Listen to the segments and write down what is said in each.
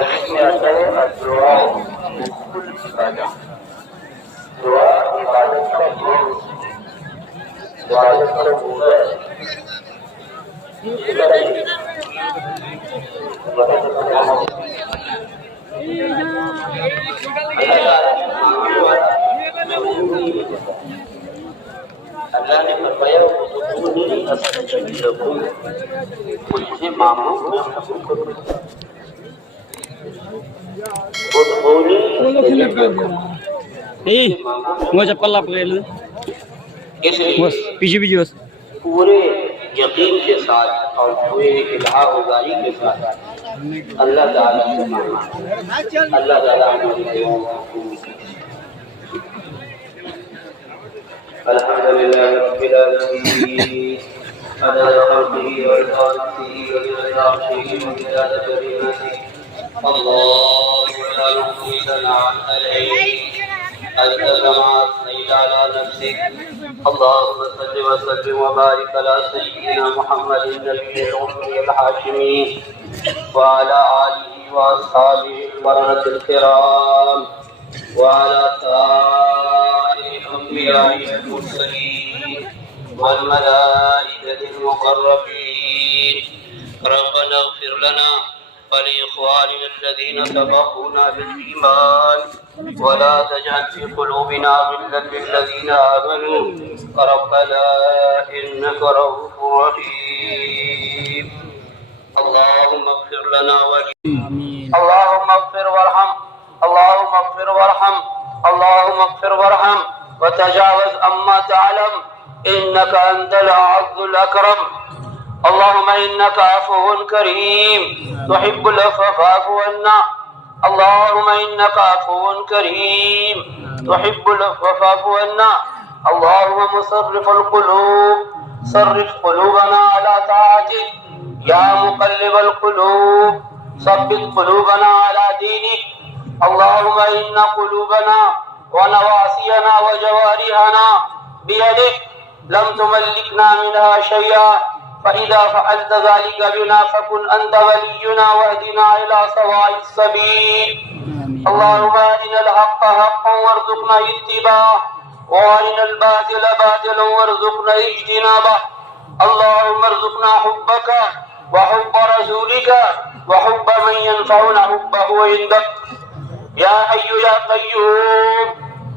حدیث میں آتا ہے الدعاء مخل عبادہ، دعا عبادت کا جوڑ، عبادت کا موضوع ہے۔ اللہ نے فرمایا ادعونی استجب لکم، مجھ سے مانگو میں قبول کروں گا۔ ادعونی استجب لکم، وہ چپل آپ لے لیں اس لیے پیچھے بس پورے یقین کے ساتھ اور پورے الہا گزاری کے ساتھ اللہ تعالیٰ سے مانگا۔ اللہ تعالیٰ الحمدللہ رب العالمین عدد خلقه وعدته ورضا نفسه ومداد كلماته اللہ لا نحصي ثناء عليك أنت كما أثنيت على نفسك اللهم صل وسلم وبارك على سيدنا محمد النبي الأمي الهاشمي وعلى آله وأصحابه البررة الكرام وعلى سائر الأنبياء المرسلين والملائكة المقربين ربنا اغفر لنا ولإخواننا الذين سبقونا بالإيمان ولا تجعل في قلوبنا غلا للذين آمنوا ربنا إنك رؤوف رحيم اللهم اغفر لنا اللهم اغفر وارحم اللهم اغفر وارحم اللهم اغفر وارحم وتجاوز عما تعلم إنك أنت الأعز الأكرم اللهم إنك عفو كريم تحب العفو فاعف عنا اللهم إنك عفو كريم تحب العفو فاعف عنا اللهم مصرف القلوب صرف قلوبنا على طاعتك يا مقلب القلوب ثبت قلوبنا على دينك اللهم إن قلوبنا ونواصينا وجوارحنا بيدك لم تملكنا منها شيئا فإذا فعلت ذلك بنا فكن أنت ولينا واهدنا إلى سواء السبيل اللهم أرنا الحق حقا وارزقنا اتباعه وأرنا الباطل باطلا وارزقنا اجتنابه اللهم ارزقنا حبك وحب رسولك وحب من ينفعنا حبه عندك يا حي يا قيوم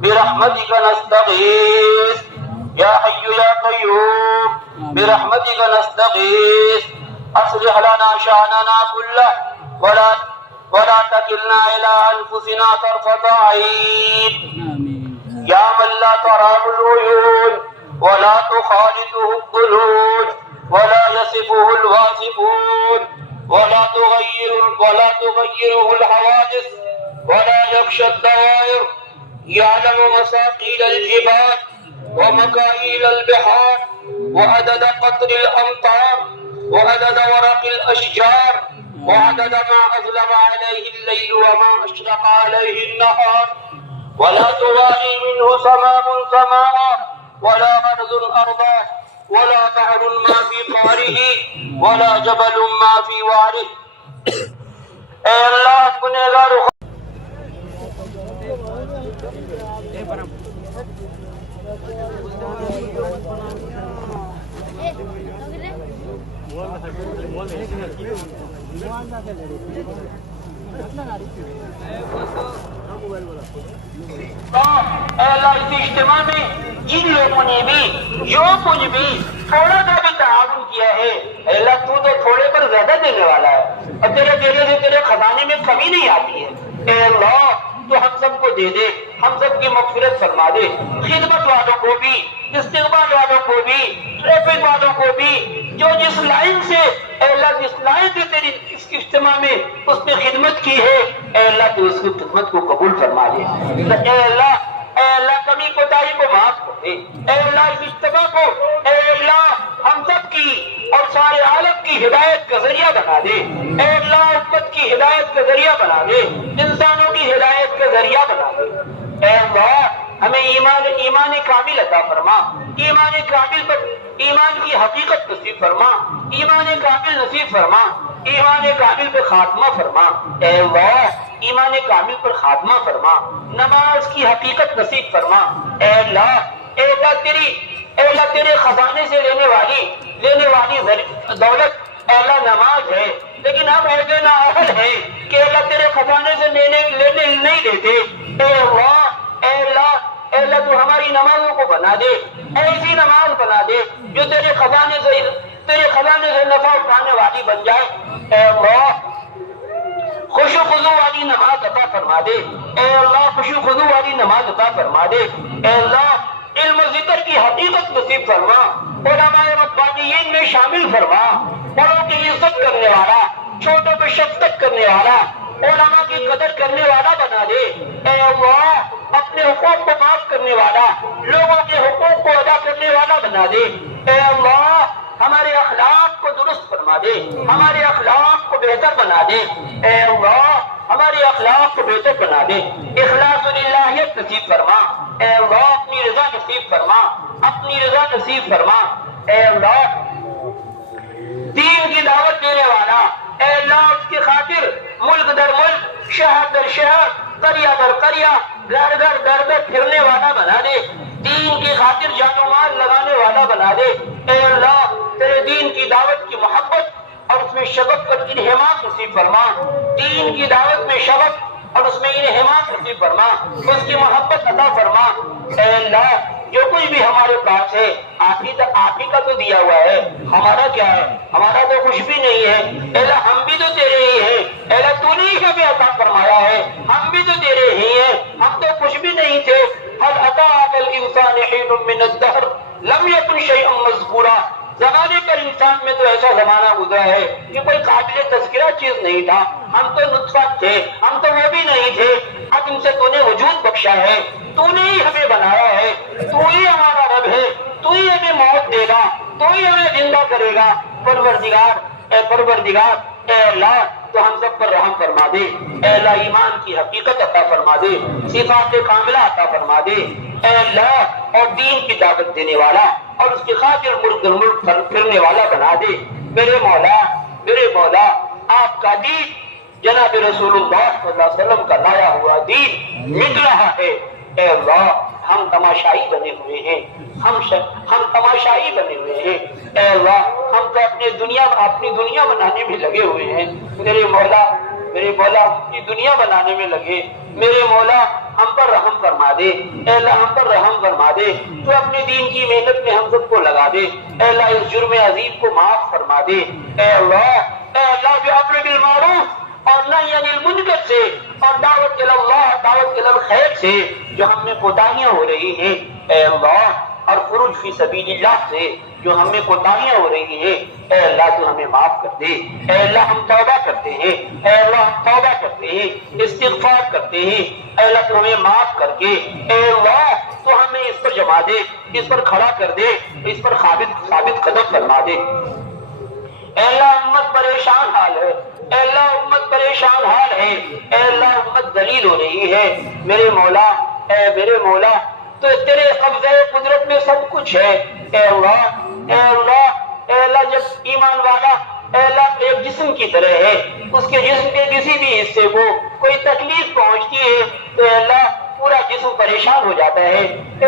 برحمتك نستغيث يا حي يا قيوم برحمتك نستغيث أصلح لنا شأننا كله ولا تكلنا إلى أنفسنا طرفة عين يا من لا تراه العيون ولا تخالطه الظنون ولا يصفه الواصفون ولا تغيره الحوادث ولا يخشى الدوائر يعلم مساقيل الجبال ومكاييل البحار وعدد قطر الأمطار وعدد ورق الأشجار وعدد ما أظلم عليه الليل وما أشرق عليه النهار ولا تبالي منه سماء ولا أرض أرضا ولا بحر ما في قعره ولا جبل ما في وعره اے اللہ گنہگاروں اے اللہ اس اجتماع میں جن لوگوں نے بھی جو کچھ بھی تھوڑا سا بھی تعاون کیا ہے اے اللہ تو تھوڑے پر زیادہ دینے والا ہے اور تیرے دینے سے تیرے خزانے میں کمی نہیں آتی ہے اے اللہ تو ہم سب کو دے دے ہم سب کی مغفرت فرما دے خدمت والوں کو بھی استقبال والوں کو بھی ٹریفک والوں کو بھی جو جس لائن سے اے اللہ جس لائن سے تیری اس اجتماع میں اس نے خدمت کی ہے اے اللہ تو اس کی خدمت کو قبول فرما دے اے اللہ کمی کوتاہی کو معاف کر دے اے اللہ اس اجتماع کو اے اللہ ہم سب کی اور سارے عالم کی ہدایت کا ذریعہ بنا دے اے اللہ امت کی ہدایت کا ذریعہ بنا دے انسانوں کی ہدایت کا ذریعہ بنا دے اے اللہ ہمیں ایمان کامل عطا فرما ایمان کامل پر ایمان کی حقیقت نصیب فرما ایمان کامل نصیب فرما ایمان کامل پہ خاتمہ فرما، اے اللہ ایمان کامل پر خاتمہ فرما، نماز کی حقیقت نصیب فرما، اے اللہ تیرے خزانے سے لینے والی دولت اے اللہ نماز ہے، لیکن ہم ایسے نااہل ہیں کہ اللہ تیرے خزانے سے لینے نہیں دیتے۔ اے اللہ تو ہماری نمازوں کو بنا دے، ایسی نماز بنا دے جو تیرے خزانے سے نفع اٹھانے والی بن جائے۔ اے اللہ خوش و خضوع والی نماز عطا فرما دے، اے اللہ خوش و خضوع والی نماز عطا فرما دے، اے اللہ علم و ذکر کی حقیقت نصیب فرما، علماء ربانیین میں شامل فرما، بڑوں کی عزت کرنے والا، چھوٹوں پہ شفقت کرنے والا، علماء کی قدر کرنے والا بنا دے۔ اے اللہ اپنے حقوق کو معاف کرنے والا، لوگوں کے حقوق کو ادا کرنے والا بنا دے۔ اے اللہ ہمارے اخلاق کو درست فرما دے، ہمارے اخلاق کو بہتر بنا دے۔ اے اللہ ہمارے اخلاق کو بہتر بنا دے، اخلاص للہیت نصیب فرما، اے اللہ اپنی رضا نصیب فرما، اپنی رضا نصیب فرما۔ اے اللہ دین کی دعوت دینے والا، اے اللہ اس کی خاطر ملک در ملک، شہر در شہر، قریہ در قریہ، گھر گھر در در پھرنے والا بنا دے، دین کی خاطر جان و مال لگانے والا بنا دے۔ اے اللہ تیرے دین کی دعوت کی محبت اور اس میں شبق اور انہماک نصیب فرما، دین کی دعوت میں شبق اور اس میں انہماک نصیب فرما، اس کی محبت عطا فرما۔ اے اللہ جو کچھ بھی ہمارے پاس ہے آپ ہی کا تو دیا ہوا ہے، ہمارا کیا ہے؟ ہمارا تو کچھ بھی نہیں ہے۔ اے اللہ ہم بھی تو تیرے ہی ہیں، اے اللہ تو نے ہی ہمیں عطا فرمایا ہے، ہم بھی تو تیرے ہی ہیں، ہم تو کچھ بھی نہیں تھے۔ هل أتى على الإنسان حين من الدهر لم يكن شيئا مذكورا، زمانے پر انسان میں تو ایسا زمانہ گزرا ہے کہ کوئی قابل تذکرہ چیز نہیں تھا، ہم تو نطفہ تھے، ہم تو وہ بھی نہیں تھے، اب ان سے تو نے وجود بخشا ہے، تو نے ہی ہمیں بنایا ہے، تو ہی ہمارا رب ہے، تو ہی ہمیں موت دے گا، تو ہی ہمیں زندہ کرے گا۔ پروردگار اے اللہ تو ہم سب پر رحم فرما دے، اے اللہ ایمان کی حقیقت عطا فرما دے، صفات کاملہ عطا فرما دے، اے اللہ اور دین کی دعوت دینے والا اور اس کی خاطر ملک در ملک پھرنے والا بنا دے۔ میرے مولا آپ کا دین جناب رسول اللہ صلی اللہ علیہ وسلم کا لایا ہوا دین مٹ رہا ہے۔ اے اللہ ہم تماشائی بنے ہوئے ہیں، ہم تماشائی بنے ہوئے ہیں، اے اللہ ہم تو اپنی دنیا بنانے میں لگے ہوئے ہیں۔ میرے مولا اپنی دنیا بنانے میں لگے، میرے مولا ہم پر رحم فرما دے، اے اللہ ہم پر رحم فرما دے، تو اپنے دین کی محنت میں ہم سب کو لگا دے، اے اللہ اس جرم عظیم کو معاف فرما دے۔ اے اللہ بأمر بالمعروف اور نہی عن المنکر سے اور دعوت الی الخیر سے جو ہم میں کوتاہیاں ہو رہی ہیں، اے اللہ اور خروج فی سبیل اللہ سے جو ہم میں کوتاہیاں ہو رہی ہیں، اے اللہ تو ہمیں معاف کر دے۔ اے اللہ ہم توبہ کرتے ہیں، اے اللہ ہم توبہ کرتے ہیں، استغفار کرتے ہیں، اے اللہ تو ہمیں معاف کر کے اے اللہ تو ہمیں اس پر جما دے، اس پر کھڑا کر دے، اس پر ثابت قدم فرما دے۔ اے اللہ امت پریشان حال ہے، اے اللہ امت پریشان حال ہے، اے اللہ امت ذلیل ہو رہی ہے۔ میرے مولا تو تیرے قبضہ قدرت میں سب کچھ ہے۔ اے اللہ جب ایمان والا اے اللہ ایک جسم کی طرح ہے، اس کے جسم کے کسی بھی حصے کو کوئی تکلیف پہنچتی ہے تو اے اللہ پورا جسم پریشان ہو جاتا ہے۔ اے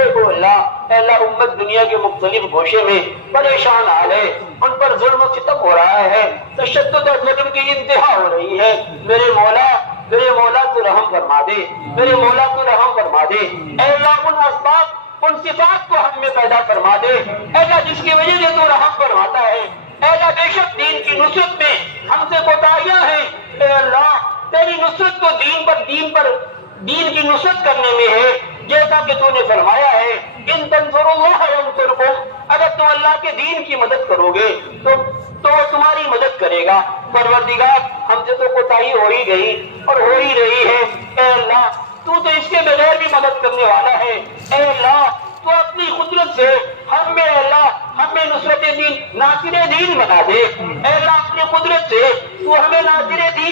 اللہ امت دنیا کے مختلف گوشے میں پریشان حال ہے، ان پر ظلم و ستم ہو رہا ہے، تشدد اور ظلم کی انتہا ہو رہی ہے۔ میرے مولا تو رحم فرما دے، میرے مولا تو رحم فرما دے۔ اے اللہ ان اسباب ان صفات کو ہم میں پیدا فرما دے، اے اللہ جس کی وجہ سے تو رحم فرماتا ہے۔ اے اللہ بے شک دین کی نصرت میں ہم سے کوتاہیاں ہیں، اے اللہ تیری نصرت تو دین کی نصرت کرنے میں ہے، جیسا کہ تو نے فرمایا ہے ان تنصروا اللہ ینصرکم، اگر تم اللہ کے دین کی مدد کرو گے تو وہ تمہاری مدد کرے گا۔ پروردگار ہم سے تو کوتاہی ہو ہی گئی اور ہو ہی رہی ہے، اے اللہ تو اس کے بغیر بھی مدد کرنے والا ہے۔ اے اللہ تو اپنی قدرت سے ہم میں نصرت دین، ناصر دین بنا دے۔ اے اللہ اپنی قدرت سے تو ہمیں ناصر دین